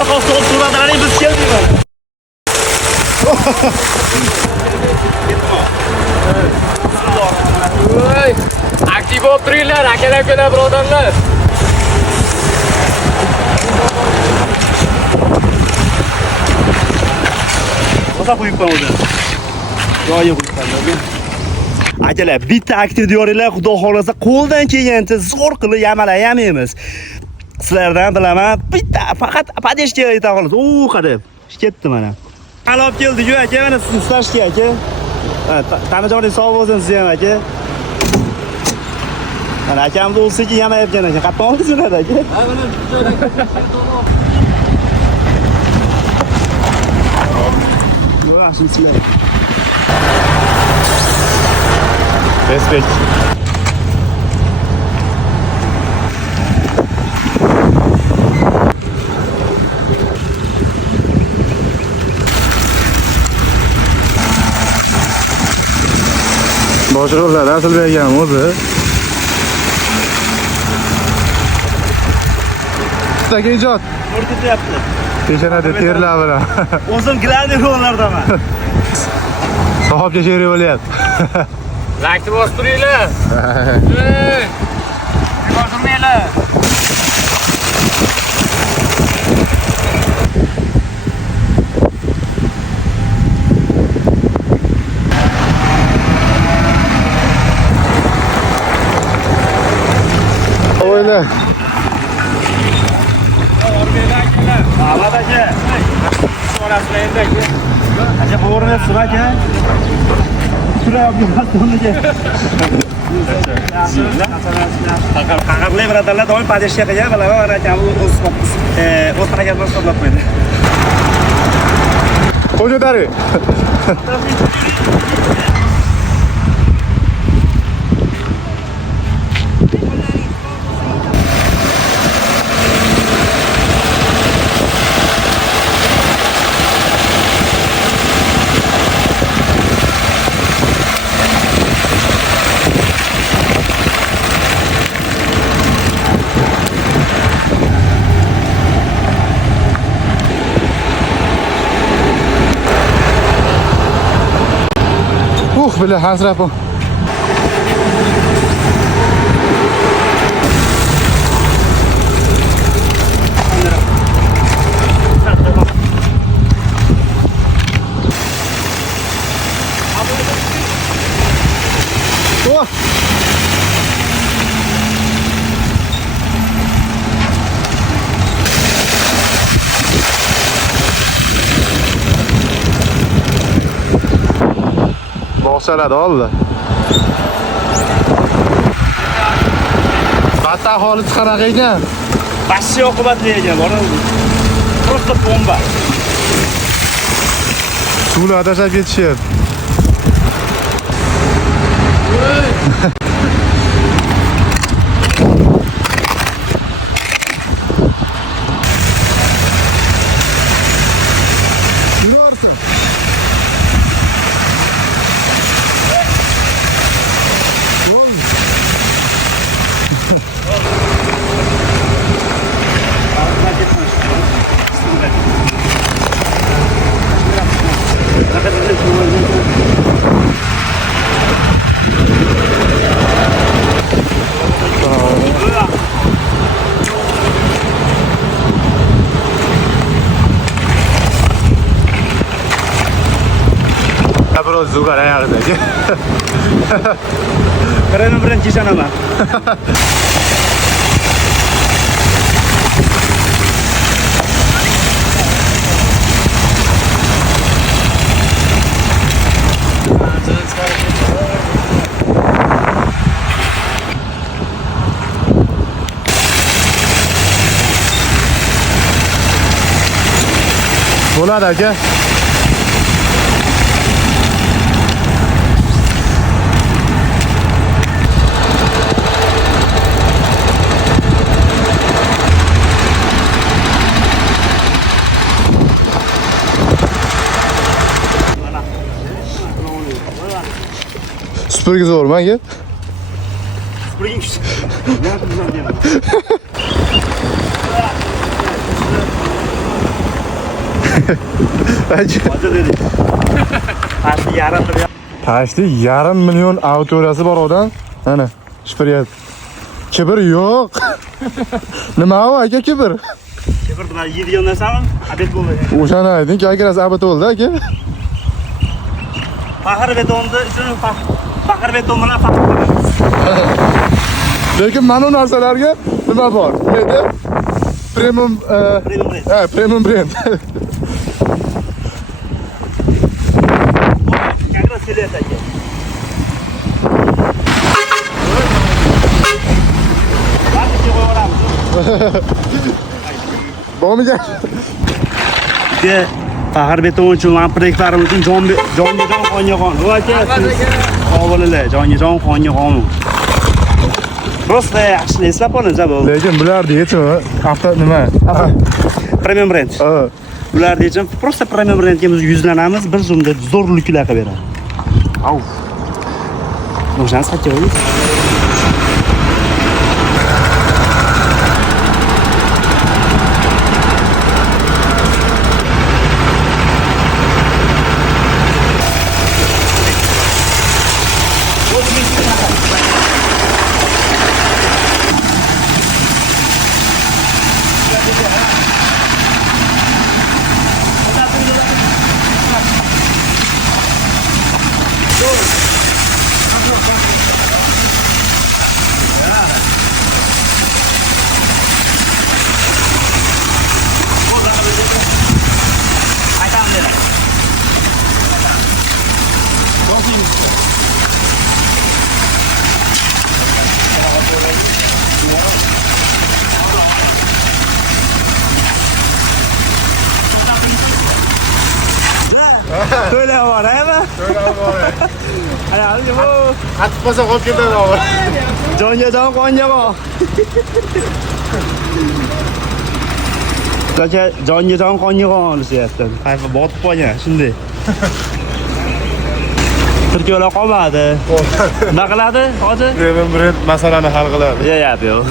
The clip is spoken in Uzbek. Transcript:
Darhol so'l suratlarni biz keldik mana. Voy, aktiv bo'lib turinglar, aka-ukalar, birodarlar. Qo'sa qo'yib qo'ydim. Joyi qo'ydim. Akalar, bitta aktiv diyoringlar, xudo xolasa qo'ldan kelgancha zo'r qilib yamalayamiz. Sizlardan bilaman, bitta faqat padeshga yeta qoladi. Qarab, ketdi mana. Hali olib keldi-ku aka, mana sizni stashga aka. Tanajoningiz sog' bo'lsin siz ham aka. Mana akamni o'lsa-ki yamayotgan ekan. Qatdan oldingizmi aka? Ha, mana shu joydan yo'q, sizlar. Respekt. Boshroqlar Asilbek ham o'zi. Bittaga ijod. O'rtatyapti. Peshanada terlar bilan. O'zim gladiy rollardaman. Sahobga sherik bo'lyapti. Lakni bosib turinglar. Bostirmanglar. Oyla. Ahmad aka. Sonrasida endi aka. Aka bo'g'irmayapsiz aka. Turayapmiz o'rniga. Qaqarli birodarlar doim padeshga qilgan, bilaman mana akam o'z harakatini hisoblab qo'ydi. Qo'ydari. Böyle hazır bu. Oh. Boqsalar oldi. Qattiq holat qanaqa ekan? Bashshi oqibatli ekan, boradi. Просто bomba. Suvlar adashib ketishyapti. Biroz zugar ayog'idagi. Birini ishonaman. Bo'ladi aka. Süpürge zor mu aka? Süpürge küçük. Ne yapacağım diye. Hoji dedik. Pasti yarim million. Tashdi 1,5 million autorasi bor odam. Mana, shpiriyat. Kibr yo'q. Nima u aka kibr? Kibr nima yeydigan narsami? Abet bo'ldi. O'shani ayting, akasi abit bo'ldi aka. Faxr betonni uchun faxr beton bilan faxr qilamiz. Lekin mana bu narsalarga nima bor? Nima? Premium brend. premium brand. Qanday silet aka? Vaqtga qo'yamiz. Bo'lmagan. Faxr beton uchun, ampreklarim uchun jonga jon qonga qon. Bu aka, qovulalar, jonga jon qonga qon. Просто yaxshi eslab qoling, bu. Lekin bularni yechimi avto nima? Premium brend. Bularni yechim просто premium brendga biz yuzlanamiz, bir zumda zo'rliklar qilib beradi. Au. O'shan satyoy. To'la bor, aymi? To'la bor. Ayolga bu Qatib qolsa qolib ketadi baba. jonga jon qonga qon. Aka jonga jon qonga qon deyapti. Qayfa botib qolgan, shunday. Turkiyalar qolmadi. Nima qiladi hozir? Premium brand masalani hal qiladi. Yo'q, yo'q.